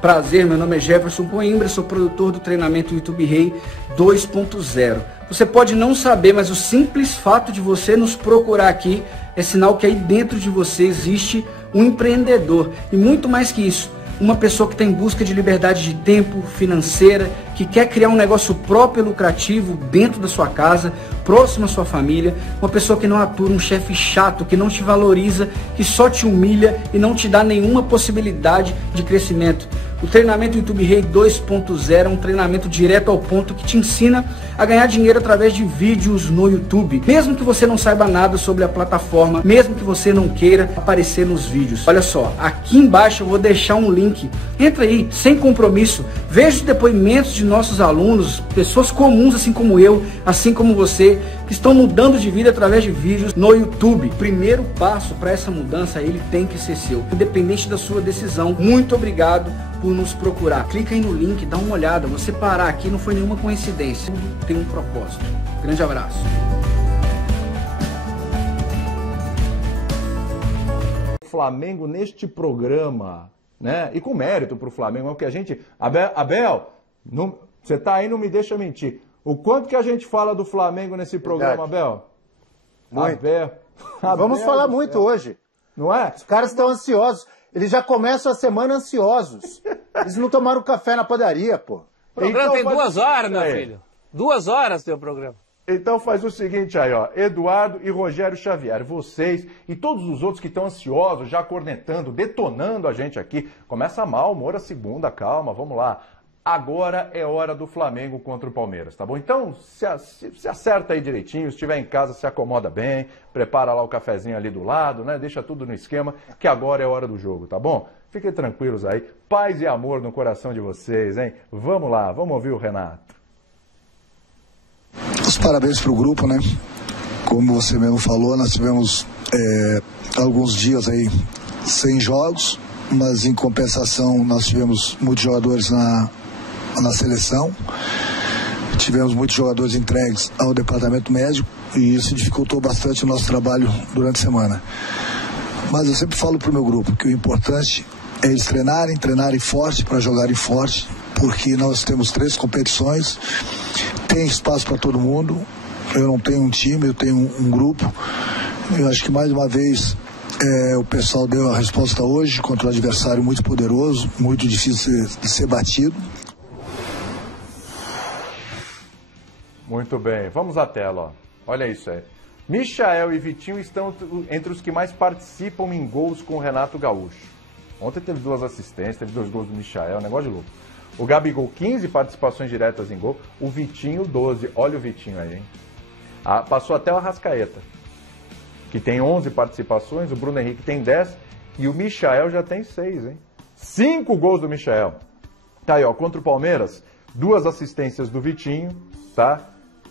Prazer, meu nome é Jefferson Coimbra, sou produtor do treinamento YouTube Rei 2.0. Você pode não saber, mas o simples fato de você nos procurar aqui é sinal que aí dentro de você existe um empreendedor. E muito mais que isso, uma pessoa que está em busca de liberdade de tempo, financeira, que quer criar um negócio próprio e lucrativo dentro da sua casa, próximo à sua família, uma pessoa que não atura um chefe chato, que não te valoriza, que só te humilha e não te dá nenhuma possibilidade de crescimento. O treinamento YouTube Rei 2.0 é um treinamento direto ao ponto que te ensina a ganhar dinheiro através de vídeos no YouTube. Mesmo que você não saiba nada sobre a plataforma, mesmo que você não queira aparecer nos vídeos. Olha só, aqui embaixo eu vou deixar um link. Entra aí, sem compromisso. Veja os depoimentos de nossos alunos, pessoas comuns assim como eu, assim como você, que estão mudando de vida através de vídeos no YouTube. O primeiro passo para essa mudança, ele tem que ser seu, independente da sua decisão. Muito obrigado por nos procurar. Clica aí no link, dá uma olhada. Você parar aqui não foi nenhuma coincidência. Tudo tem um propósito. Grande abraço. Flamengo neste programa, né? E com mérito para o Flamengo, é o que a gente... Abel, não... você tá aí, não me deixa mentir. O quanto que a gente fala do Flamengo nesse programa, Abel? Muito. Abel. Vamos falar muito hoje. Não é? Os caras estão ansiosos. Eles já começam a semana ansiosos. Eles não tomaram café na padaria, pô. O programa Então, tem 2 horas, meu filho. 2 horas tem o programa. Então faz o seguinte aí, ó, Eduardo e Rogério Xavier, vocês e todos os outros que estão ansiosos, já cornetando, detonando a gente aqui. Começa mal, humor a segunda, calma, vamos lá. Agora é hora do Flamengo contra o Palmeiras, tá bom? Então se acerta aí direitinho, se estiver em casa se acomoda bem, prepara lá o cafezinho ali do lado, né? Deixa tudo no esquema, que agora é hora do jogo, tá bom? Fiquem tranquilos aí, paz e amor no coração de vocês, hein? Vamos lá, vamos ouvir o Renato. Os parabéns para o grupo, né? Como você mesmo falou, nós tivemos alguns dias aí sem jogos, mas em compensação nós tivemos muitos jogadores na seleção, tivemos muitos jogadores entregues ao departamento médico e isso dificultou bastante o nosso trabalho durante a semana. Mas eu sempre falo para o meu grupo que o importante é eles treinarem forte para jogarem forte, porque nós temos 3 competições, tem espaço para todo mundo. Eu não tenho um time, eu tenho um grupo. Eu acho que mais uma vez o pessoal deu a resposta hoje contra um adversário muito poderoso, muito difícil de ser batido. Muito bem, vamos à tela, ó. Olha isso aí. Michael e Vitinho estão entre os que mais participam em gols com o Renato Gaúcho. Ontem teve 2 assistências, teve 2 gols do Michael, negócio de louco. O Gabigol, 15 participações diretas em gol. O Vitinho, 12. Olha o Vitinho aí, hein? Passou até o Arrascaeta, que tem 11 participações. O Bruno Henrique tem 10. E o Michael já tem 6, hein? 5 gols do Michael. Tá aí, ó. Contra o Palmeiras, 2 assistências do Vitinho, tá?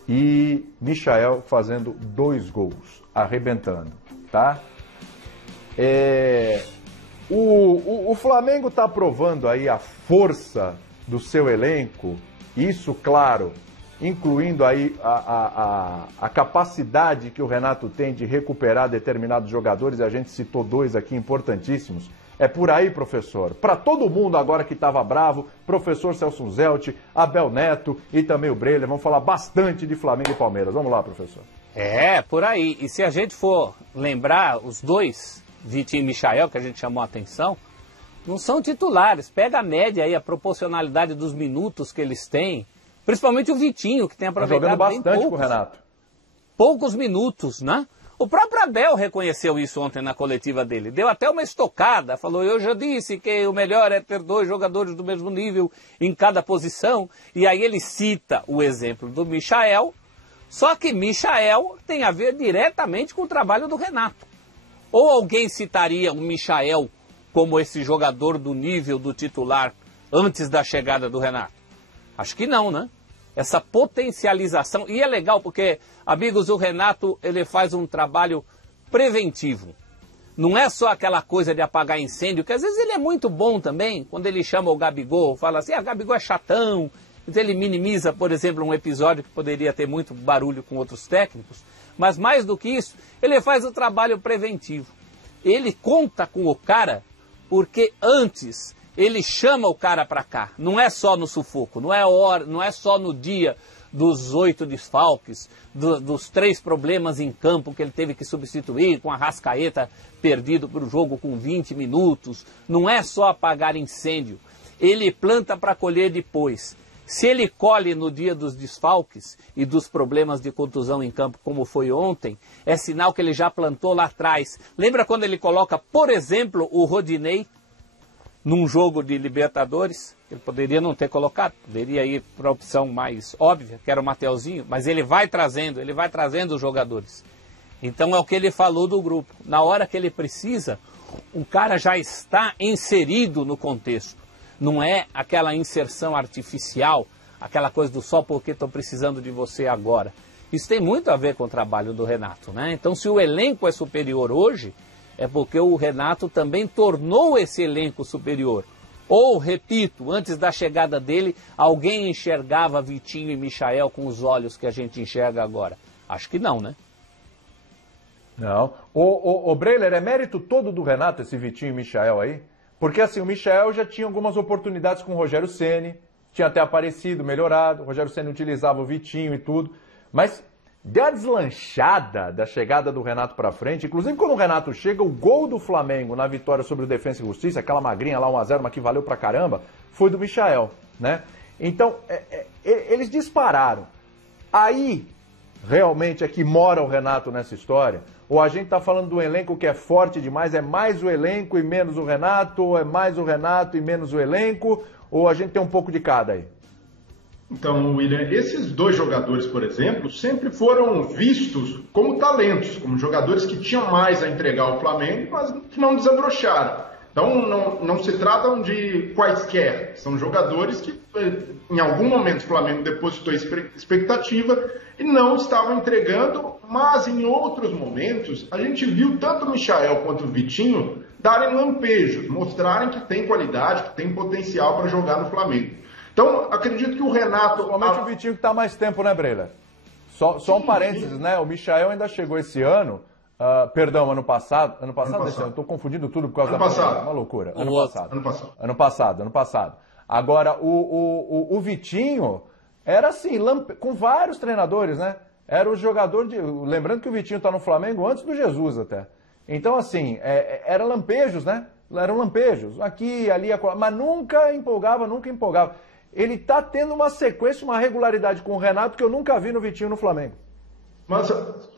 E Michael fazendo 2 gols, arrebentando, tá? O Flamengo tá provando aí a força do seu elenco, isso, claro, incluindo aí a capacidade que o Renato tem de recuperar determinados jogadores, e a gente citou 2 aqui importantíssimos. É por aí, professor. Para todo mundo agora que estava bravo, professor Celso Zelt, Abel Neto e também o Breler, vamos falar bastante de Flamengo e Palmeiras. Vamos lá, professor. Por aí. E se a gente for lembrar, os 2, Vitinho e Michael, que a gente chamou a atenção, não são titulares. Pega a média aí, a proporcionalidade dos minutos que eles têm. Principalmente o Vitinho, que tem aproveitado jogando bastante com o Renato. Poucos minutos, né? O próprio Abel reconheceu isso ontem na coletiva dele. Deu até uma estocada. Falou, eu já disse que o melhor é ter 2 jogadores do mesmo nível em cada posição. E aí ele cita o exemplo do Michael. Só que Michael tem a ver diretamente com o trabalho do Renato. Ou alguém citaria o Michael como esse jogador do nível do titular antes da chegada do Renato? Acho que não, né? Essa potencialização, e é legal porque, amigos, o Renato, ele faz um trabalho preventivo. Não é só aquela coisa de apagar incêndio, que às vezes ele é muito bom também, quando ele chama o Gabigol, fala assim, Gabigol é chatão, então ele minimiza, por exemplo, um episódio que poderia ter muito barulho com outros técnicos, mas mais do que isso, ele faz o trabalho preventivo. Ele conta com o cara porque antes ele chama o cara para cá. Não é só no sufoco, não é só no dia dos 8 desfalques, dos 3 problemas em campo que ele teve que substituir, com a Arrascaeta perdido para o jogo com 20 minutos. Não é só apagar incêndio. Ele planta para colher depois. Se ele colhe no dia dos desfalques e dos problemas de contusão em campo, como foi ontem, é sinal que ele já plantou lá atrás. Lembra quando ele coloca, por exemplo, o Rodinei num jogo de Libertadores? Ele poderia não ter colocado, poderia ir para a opção mais óbvia, que era o Mateuzinho, mas ele vai trazendo os jogadores. Então é o que ele falou do grupo. Na hora que ele precisa, o cara já está inserido no contexto. Não é aquela inserção artificial, aquela coisa do só porque estou precisando de você agora. Isso tem muito a ver com o trabalho do Renato, né? Então, se o elenco é superior hoje, é porque o Renato também tornou esse elenco superior. Ou, repito, antes da chegada dele, alguém enxergava Vitinho e Michael com os olhos que a gente enxerga agora? Acho que não, né? Não. O Breiler, é mérito todo do Renato esse Vitinho e Michael aí? Porque assim, o Michael já tinha algumas oportunidades com o Rogério Ceni, tinha até aparecido, melhorado, o Rogério Ceni utilizava o Vitinho e tudo, mas deu a deslanchada da chegada do Renato pra frente, inclusive quando o Renato chega, o gol do Flamengo na vitória sobre o Defensa e Justiça, aquela magrinha lá, 1-0, mas que valeu pra caramba, foi do Michael, né? Então, eles dispararam. Aí, realmente, é que mora o Renato nessa história? Ou a gente está falando de um elenco que é forte demais, é mais o elenco e menos o Renato, ou é mais o Renato e menos o elenco, ou a gente tem um pouco de cada aí? Então, William, esses 2 jogadores, por exemplo, sempre foram vistos como talentos, como jogadores que tinham mais a entregar ao Flamengo, mas que não desabrocharam. Então, não se tratam de quaisquer, são jogadores que, em algum momento, o Flamengo depositou expectativa e não estavam entregando, mas em outros momentos, a gente viu tanto o Michael quanto o Vitinho darem lampejos, mostrarem que tem qualidade, que tem potencial para jogar no Flamengo. Então, acredito que o Renato... Principalmente o Vitinho que está mais tempo, né, Breila? Só um parênteses, né? O Michael ainda chegou esse ano... ano passado, eu estou confundindo tudo por causa da pandemia, uma loucura. Ano passado. Agora, o Vitinho era assim, com vários treinadores, né? Era o jogador de... Lembrando que o Vitinho está no Flamengo antes do Jesus até. Então, assim, era lampejos, né? Eram lampejos, aqui, ali, acolá, mas nunca empolgava. Ele está tendo uma sequência, uma regularidade com o Renato que eu nunca vi no Vitinho no Flamengo. Mas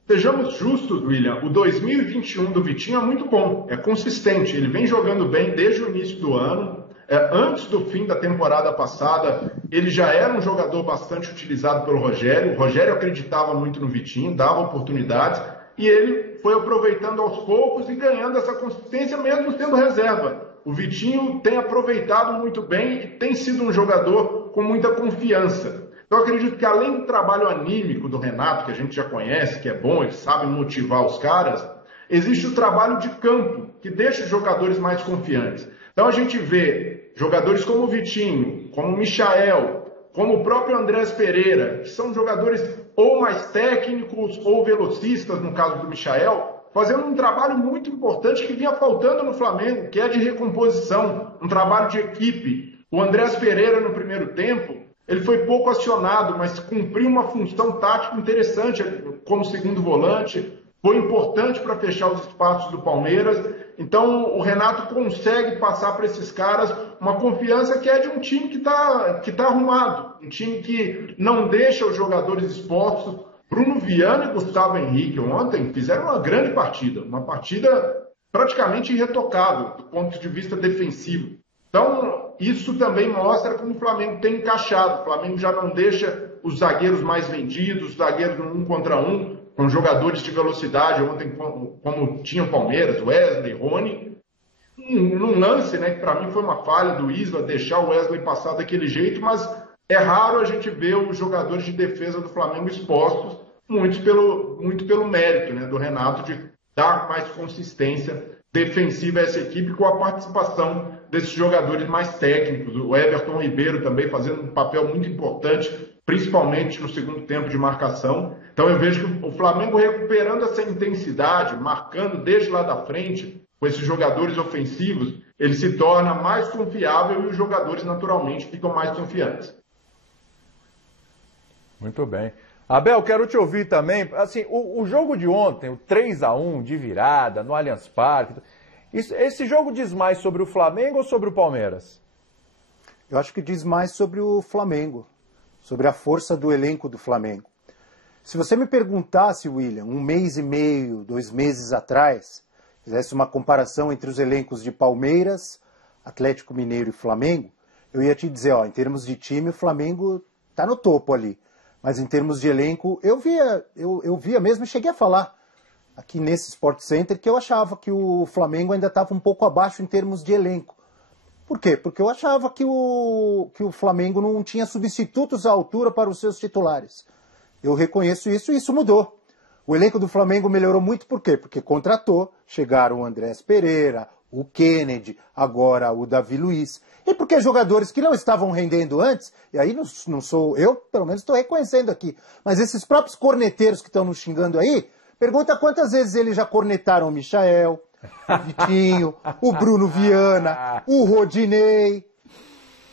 sejamos justos, William, o 2021 do Vitinho é muito bom, é consistente, ele vem jogando bem desde o início do ano, antes do fim da temporada passada, ele já era um jogador bastante utilizado pelo Rogério, o Rogério acreditava muito no Vitinho, dava oportunidades, e ele foi aproveitando aos poucos e ganhando essa consistência mesmo sendo reserva. O Vitinho tem aproveitado muito bem e tem sido um jogador com muita confiança. Eu acredito que além do trabalho anímico do Renato, que a gente já conhece, que é bom, ele sabe motivar os caras, existe o trabalho de campo, que deixa os jogadores mais confiantes. Então a gente vê jogadores como o Vitinho, como o Michael, como o próprio Andrés Pereira, que são jogadores ou mais técnicos ou velocistas, no caso do Michael, fazendo um trabalho muito importante que vinha faltando no Flamengo, que é de recomposição, um trabalho de equipe. O Andrés Pereira, no primeiro tempo, ele foi pouco acionado, mas cumpriu uma função tática interessante como segundo volante, foi importante para fechar os espaços do Palmeiras. Então o Renato consegue passar para esses caras uma confiança que é de um time que tá arrumado, um time que não deixa os jogadores expostos. Bruno Viana e Gustavo Henrique ontem fizeram uma grande partida, uma partida praticamente irretocável do ponto de vista defensivo. Então, isso também mostra como o Flamengo tem encaixado. O Flamengo já não deixa os zagueiros mais vendidos, os zagueiros no 1 contra 1, com jogadores de velocidade, ontem como tinha o Palmeiras, Wesley, Rony. Num lance, né, que para mim foi uma falha do Isla, deixar o Wesley passar daquele jeito, mas é raro a gente ver os jogadores de defesa do Flamengo expostos, muito pelo mérito, né, do Renato de dar mais consistência defensiva a essa equipe com a participação desses jogadores mais técnicos. O Everton Ribeiro também fazendo um papel muito importante, principalmente no segundo tempo de marcação. Então eu vejo que o Flamengo recuperando essa intensidade, marcando desde lá da frente, com esses jogadores ofensivos, ele se torna mais confiável e os jogadores naturalmente ficam mais confiantes. Muito bem. Abel, quero te ouvir também. Assim, o jogo de ontem, o 3-1 de virada no Allianz Parque, esse jogo diz mais sobre o Flamengo ou sobre o Palmeiras? Eu acho que diz mais sobre o Flamengo, sobre a força do elenco do Flamengo. Se você me perguntasse, William, 1 mês e meio, 2 meses atrás, fizesse uma comparação entre os elencos de Palmeiras, Atlético Mineiro e Flamengo, eu ia te dizer, ó, em termos de time, o Flamengo está no topo ali. Mas em termos de elenco, eu via mesmo e cheguei a falar aqui nesse Sport Center que eu achava que o Flamengo ainda estava um pouco abaixo em termos de elenco. Por quê? Porque eu achava que o Flamengo não tinha substitutos à altura para os seus titulares. Eu reconheço isso e isso mudou. O elenco do Flamengo melhorou muito, por quê? Porque contratou, chegaram o Andrés Pereira, o Kennedy, agora o Davi Luiz. E porque jogadores que não estavam rendendo antes, e aí não sou eu, pelo menos estou reconhecendo aqui, mas esses próprios corneteiros que estão nos xingando aí, pergunta quantas vezes eles já cornetaram o Michael, o Vitinho, o Bruno Viana, o Rodinei.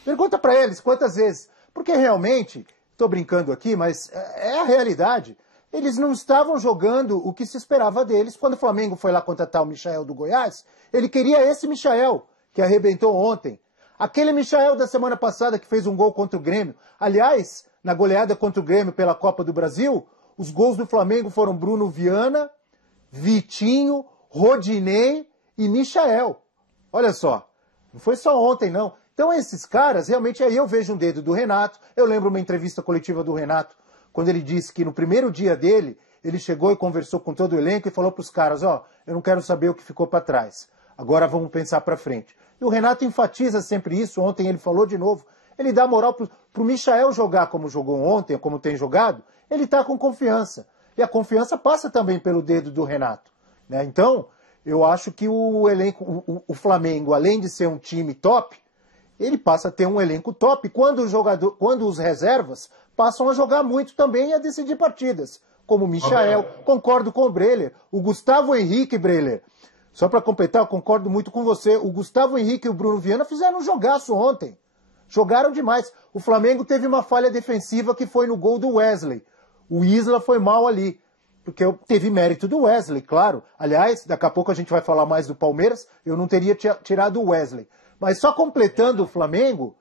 Pergunta para eles quantas vezes. Porque realmente, estou brincando aqui, mas é a realidade. Eles não estavam jogando o que se esperava deles. Quando o Flamengo foi lá contratar o Michael do Goiás, ele queria esse Michael, que arrebentou ontem. Aquele Michael da semana passada que fez um gol contra o Grêmio. Aliás, na goleada contra o Grêmio pela Copa do Brasil, os gols do Flamengo foram Bruno Viana, Vitinho, Rodinei e Michael. Olha só, não foi só ontem não. Então esses caras, realmente aí eu vejo um dedo do Renato. Eu lembro uma entrevista coletiva do Renato, quando ele disse que no primeiro dia dele, ele chegou e conversou com todo o elenco e falou para os caras, ó, eu não quero saber o que ficou para trás. Agora vamos pensar para frente. E o Renato enfatiza sempre isso, ontem ele falou de novo. Ele dá moral para o Michael jogar como jogou ontem, como tem jogado, ele está com confiança. E a confiança passa também pelo dedo do Renato. Né? Então, eu acho que o elenco, o Flamengo, além de ser um time top, ele passa a ter um elenco top quando os reservas passam a jogar muito também e a decidir partidas. Como o Michael, concordo com o Breler. O Gustavo Henrique, Breler, só para completar, eu concordo muito com você. O Gustavo Henrique e o Bruno Viana fizeram um jogaço ontem. Jogaram demais. O Flamengo teve uma falha defensiva que foi no gol do Wesley. O Isla foi mal ali. Porque teve mérito do Wesley, claro. Aliás, daqui a pouco a gente vai falar mais do Palmeiras. Eu não teria tirado o Wesley. Mas só completando o Flamengo,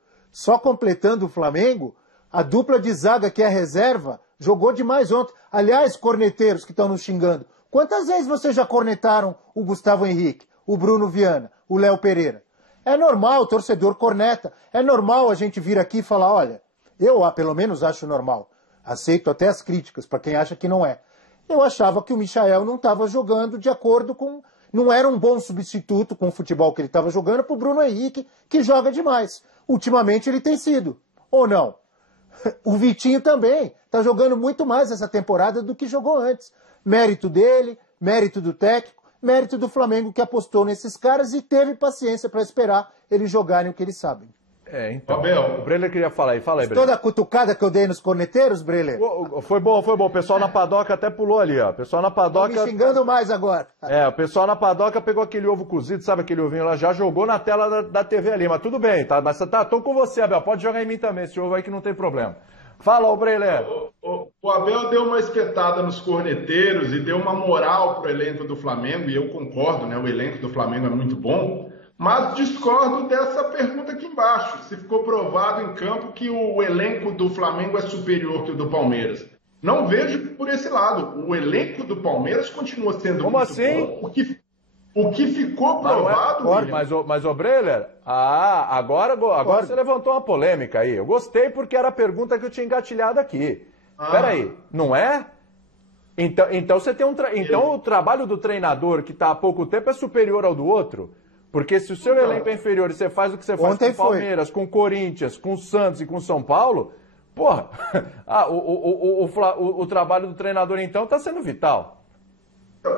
a dupla de zaga que é a reserva jogou demais ontem. Aliás, corneteiros que estão nos xingando, quantas vezes vocês já cornetaram o Gustavo Henrique, o Bruno Viana, o Léo Pereira? É normal, o torcedor corneta. É normal a gente vir aqui e falar, olha, eu pelo menos acho normal. Aceito até as críticas para quem acha que não é. Eu achava que o Michael não estava jogando de acordo com... Não era um bom substituto com o futebol que ele estava jogando para o Bruno Henrique, que joga demais. Ultimamente ele tem sido. Ou não? O Vitinho também está jogando muito mais essa temporada do que jogou antes. Mérito dele, mérito do técnico, mérito do Flamengo que apostou nesses caras e teve paciência para esperar eles jogarem o que eles sabem. Então, o Breler queria falar aí. Fala aí, Breler. Toda a cutucada que eu dei nos corneteiros, Breler? Foi bom. O pessoal na padoca até pulou ali, ó. O pessoal na padoca... Tô me xingando mais agora. O pessoal na padoca pegou aquele ovo cozido, sabe aquele ovinho lá, já jogou na tela da TV ali. Mas tudo bem, tá? Mas tô com você, Abel. Pode jogar em mim também, esse ovo aí que não tem problema. Fala, Breler. O Abel deu uma espetada nos corneteiros e deu uma moral pro elenco do Flamengo, e eu concordo, né? O elenco do Flamengo é muito bom. Mas discordo dessa pergunta aqui embaixo. Se ficou provado em campo que o elenco do Flamengo é superior que o do Palmeiras. Não vejo por esse lado. O elenco do Palmeiras continua sendo Como muito assim? bom. O que ficou provado... Mas o Breler, agora você levantou uma polêmica aí. Eu gostei porque era a pergunta que eu tinha engatilhado aqui. Peraí, não é? Então você tem então o trabalho do treinador que está há pouco tempo é superior ao do outro? Porque se o seu elenco é inferior e você faz o que você faz ontem com o Palmeiras, com o Corinthians, com o Santos e com o São Paulo, porra, o trabalho do treinador então está sendo vital.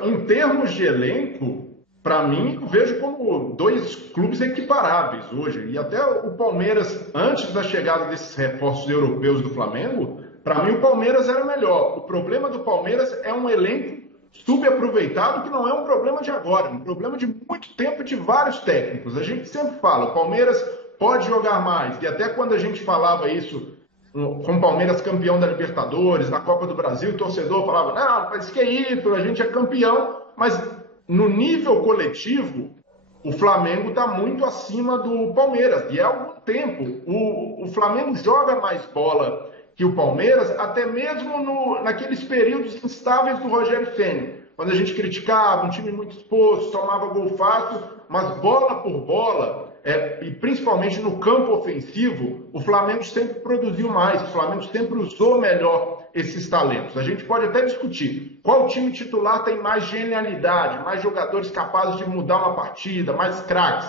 Em termos de elenco, para mim, eu vejo como dois clubes equiparáveis hoje. E até o Palmeiras, antes da chegada desses reforços europeus do Flamengo, para mim o Palmeiras era melhor. O problema do Palmeiras é um elenco subaproveitado, que não é um problema de agora, é um problema de muito tempo, de vários técnicos. A gente sempre fala, o Palmeiras pode jogar mais, e até quando a gente falava isso com o Palmeiras campeão da Libertadores, na Copa do Brasil, o torcedor falava, não, mas que é isso, a gente é campeão, mas no nível coletivo, o Flamengo está muito acima do Palmeiras, e há algum tempo o Flamengo joga mais bola que o Palmeiras, até mesmo naqueles períodos instáveis do Rogério Ceni, quando a gente criticava um time muito exposto, tomava gol fácil, mas bola por bola, e principalmente no campo ofensivo, o Flamengo sempre produziu mais, o Flamengo sempre usou melhor esses talentos. A gente pode até discutir qual time titular tem mais genialidade, mais jogadores capazes de mudar uma partida, mais craques.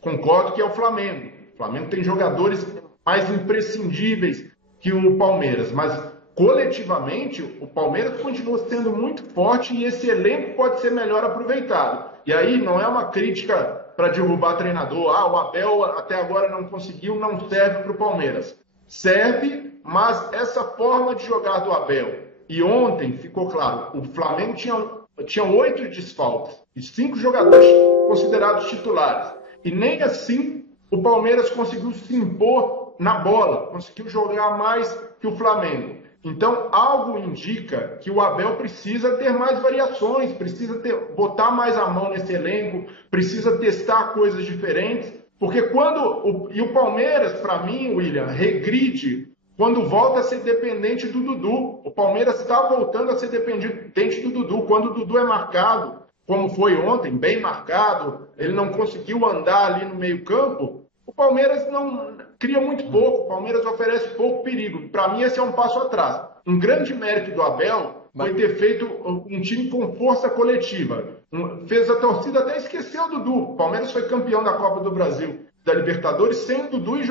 Concordo que é o Flamengo. O Flamengo tem jogadores mais imprescindíveis que o Palmeiras, mas coletivamente o Palmeiras continua sendo muito forte e esse elenco pode ser melhor aproveitado. E aí não é uma crítica para derrubar treinador, o Abel até agora não conseguiu, não serve para o Palmeiras. Serve, mas essa forma de jogar do Abel, e ontem ficou claro, o Flamengo tinha 8 desfalques e 5 jogadores considerados titulares. E nem assim o Palmeiras conseguiu se impor na bola, conseguiu jogar mais que o Flamengo. Então, algo indica que o Abel precisa ter mais variações, precisa botar mais a mão nesse elenco, precisa testar coisas diferentes, porque e o Palmeiras, para mim, William, regride quando volta a ser dependente do Dudu. O Palmeiras está voltando a ser dependente do Dudu. Quando o Dudu é marcado, como foi ontem, bem marcado, ele não conseguiu andar ali no meio-campo, o Palmeiras não cria muito pouco, o Palmeiras oferece pouco perigo. Para mim, esse é um passo atrás. Um grande mérito do Abel foi ter feito um time com força coletiva. Fez a torcida até esquecer o Dudu. O Palmeiras foi campeão da Copa do Brasil, da Libertadores, sem o Dudu e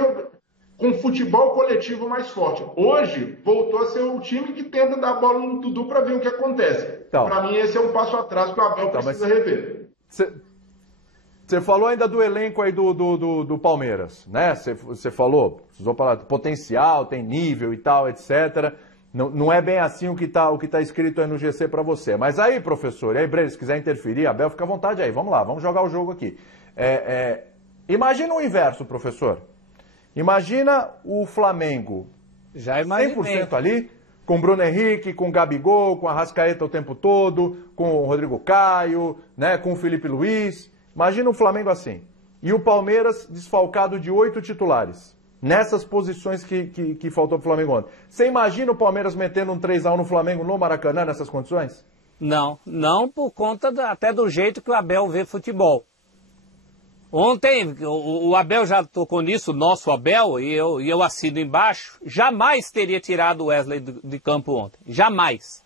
com futebol coletivo mais forte. Hoje, voltou a ser o time que tenta dar a bola no Dudu para ver o que acontece. Então, para mim, esse é um passo atrás que o Abel precisa rever. Você falou ainda do elenco aí do Palmeiras, né? Você falou, precisou falar potencial, tem nível e tal, etc. Não é bem assim o que tá escrito aí no GC para você. Mas aí, professor, e aí, Breno, se quiser interferir, Abel, fica à vontade aí. Vamos lá, vamos jogar o jogo aqui. Imagina o inverso, professor. Imagina o Flamengo já 100% ali, com Bruno Henrique, com Gabigol, com Arrascaeta o tempo todo, com o Rodrigo Caio, né, com o Felipe Luiz. Imagina um Flamengo assim. E o Palmeiras desfalcado de 8 titulares. Nessas posições que faltou pro Flamengo ontem. Você imagina o Palmeiras metendo um 3-1 no Flamengo no Maracanã nessas condições? Não por conta até do jeito que o Abel vê futebol. Ontem, o Abel já tocou nisso, nosso Abel, e eu assino embaixo, jamais teria tirado o Wesley de campo ontem. Jamais.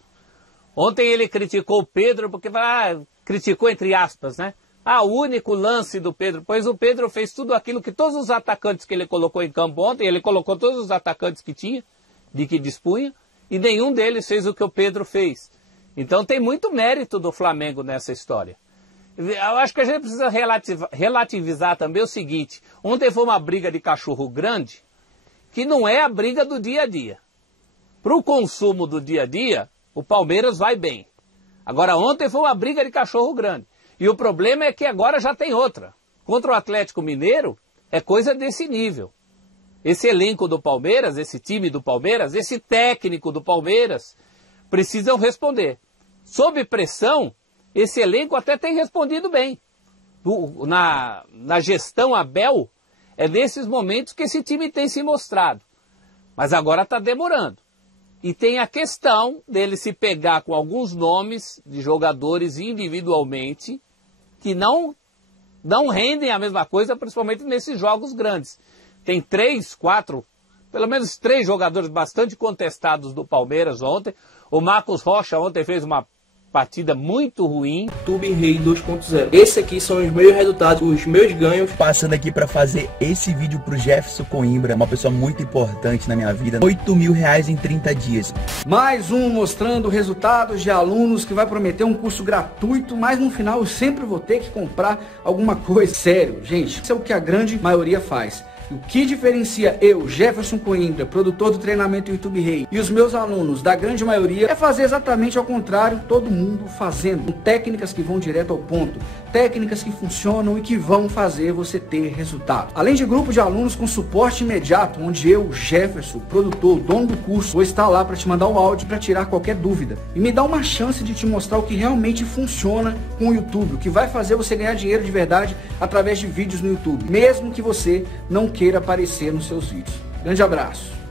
Ontem ele criticou o Pedro, porque criticou entre aspas, né? O único lance do Pedro, pois o Pedro fez tudo aquilo que todos os atacantes que ele colocou em campo ontem, ele colocou todos os atacantes que tinha, de que dispunha, e nenhum deles fez o que o Pedro fez. Então tem muito mérito do Flamengo nessa história. Eu acho que a gente precisa relativizar também o seguinte, ontem foi uma briga de cachorro grande, que não é a briga do dia a dia. Para o consumo do dia a dia, o Palmeiras vai bem. Agora ontem foi uma briga de cachorro grande. E o problema é que agora já tem outra. Contra o Atlético Mineiro, é coisa desse nível. Esse elenco do Palmeiras, esse time do Palmeiras, esse técnico do Palmeiras, precisam responder. Sob pressão, esse elenco até tem respondido bem. Na gestão Abel, é nesses momentos que esse time tem se mostrado. Mas agora está demorando. E tem a questão dele se pegar com alguns nomes de jogadores individualmente que não rendem a mesma coisa, principalmente nesses jogos grandes. Tem 3, 4, pelo menos 3 jogadores bastante contestados do Palmeiras ontem. O Marcos Rocha ontem fez uma partida muito ruim. YouTube Rei 2.0. Esse aqui são os meus resultados, os meus ganhos. Passando aqui para fazer esse vídeo pro Jefferson Coimbra, uma pessoa muito importante na minha vida. R$8.000 em 30 dias. Mais um mostrando resultados de alunos que vai prometer um curso gratuito, mas no final eu sempre vou ter que comprar alguma coisa. Sério, gente, isso é o que a grande maioria faz. O que diferencia eu, Jefferson Coimbra, produtor do treinamento YouTube Rei, e os meus alunos da grande maioria é fazer exatamente ao contrário, todo mundo fazendo, com técnicas que vão direto ao ponto, técnicas que funcionam e que vão fazer você ter resultado. Além de grupo de alunos com suporte imediato, onde eu, Jefferson, produtor, dono do curso, vou estar lá para te mandar o áudio para tirar qualquer dúvida e me dar uma chance de te mostrar o que realmente funciona com o YouTube, o que vai fazer você ganhar dinheiro de verdade através de vídeos no YouTube, mesmo que você não queira aparecer nos seus vídeos. Grande abraço!